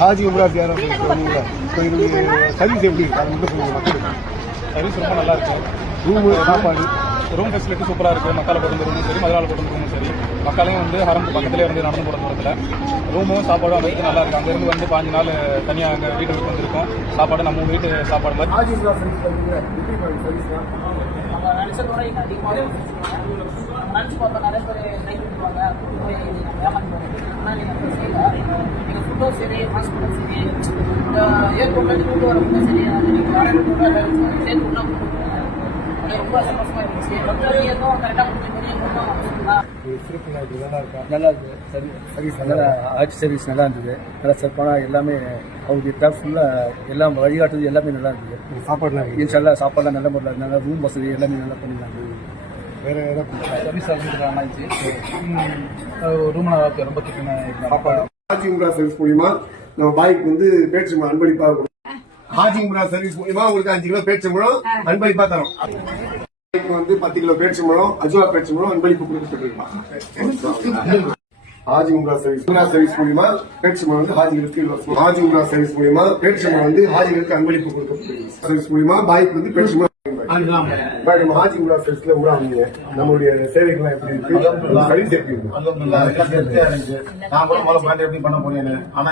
ஹாஜி உம்ரா தியானம் சர்வீஸ் எப்படி இருக்கு அது மட்டும் சொல்லுங்க மக்களுக்கு. சர்வீஸ் ரொம்ப நல்லா இருக்கு. ரூமு சாப்பாடு ரூம் ஃபெசிலிட்டி சூப்பராக இருக்குது. மக்கால போட்டு ரூமும் சரி, மதுராவில் போட்டு ரூமும் சரி. மக்களையும் வந்து ஹரம்பு பக்கத்துலேயே வந்து நடந்து போகிற தூரத்தில் ரூமும் சாப்பாடும் அமைத்து நல்லா இருக்குது. அங்கேருந்து வந்து 5 நாள் தனியாக அங்கே வீட்டுக்கு வந்திருக்கோம். சாப்பாடு நம்ம வீட்டு சாப்பாடு மாதிரி. ஹாஜி உம்ரா சர்வீஸ் பண்ணுறீங்க சர்வீஸ் தான் நம்ம நினைச்சதோட இங்கே அதிகமாகவே நினச்சி பார்த்தா நிறைய பேர் கை விட்டுருவாங்க, போய் ஏமாற்றிடுவாங்க. ஆனால் நீங்கள் செய்யல, நீங்கள் ஃபுட்டும் சரி, ஹாஸ்பிட்டல் சரி, ஏர்போர்ட்லேருந்து கூட்டு வரப்போ சரி, அது நீங்கள் வாடகை சேர்த்து ஒன்றா கொடுத்துருவாங்க. அது ரொம்ப சந்தோஷமாக இருந்துச்சு. எதுவும் கரெக்டாக முடிஞ்ச மாதிரி நல்லா இருக்கு. சர்வீஸ் நல்லா, ஆட்சி சர்வீஸ் நல்லா இருந்தது. நல்லா சிறப்பான எல்லாமே அவருடைய ஸ்டாஃப் ஃபுல்லாக எல்லாம் வழிகாட்டுறது எல்லாமே நல்லா இருந்தது. சாப்பாடுலாம் இன்ஷால்லா சாப்பாடுலாம் நல்ல முறையில் நல்லா ரூம் வசதி எல்லாமே நல்லா பண்ணிருந்தாங்க. வேறு ஏதாவது சர்வீஸ் நல்லா இருந்துச்சு. ரூம் நல்லா இருக்கு. ரொம்ப கிட்டன சாப்பாடு. ஹாஜி உம்ரா சர்வீஸ் மூலியமா நம்ம பாய்க்கு வந்து பேச்சு அன்பளிப்பாக கொடுக்கும். ஹாஜி உம்ரா சர்வீஸ் மூலியமா உங்களுக்கு 5 கிலோ பேச்சம்பழம் அன்பளிப்பா தரும். வந்து 10 கிலோ பேச்சம்பழம் அஜ்வா பேச்சம்பழம் அன்பளிப்பு கொடுக்கப்பட்டிருக்காங்க. ஹாஜி உம்ரா சர்வீஸ் மூலியமா பேச்சம்பழம் வந்து ஹாஜிகளுக்கு இலவசம். ஹாஜி உம்ரா சர்வீஸ் மூலியமா பேச்சம்பழம் வந்து ஹாஜிகளுக்கு அன்பளிப்பு கொடுக்கப்பட்டிருக்கு. சர்வீஸ் மூலியமா பாய்க்கு வந்து பேச்சம்பழம். நம்ம ஹாஜி உம்ரா சர்வீஸ்ல உம்ரா வந்தீங்க, நம்மளுடைய சேவைகள்லாம் எப்படி இருக்கு, சர்வீஸ் எப்படி இருக்கு? நான் கூட முதல்ல எப்படி பண்ண போனேன். ஆனா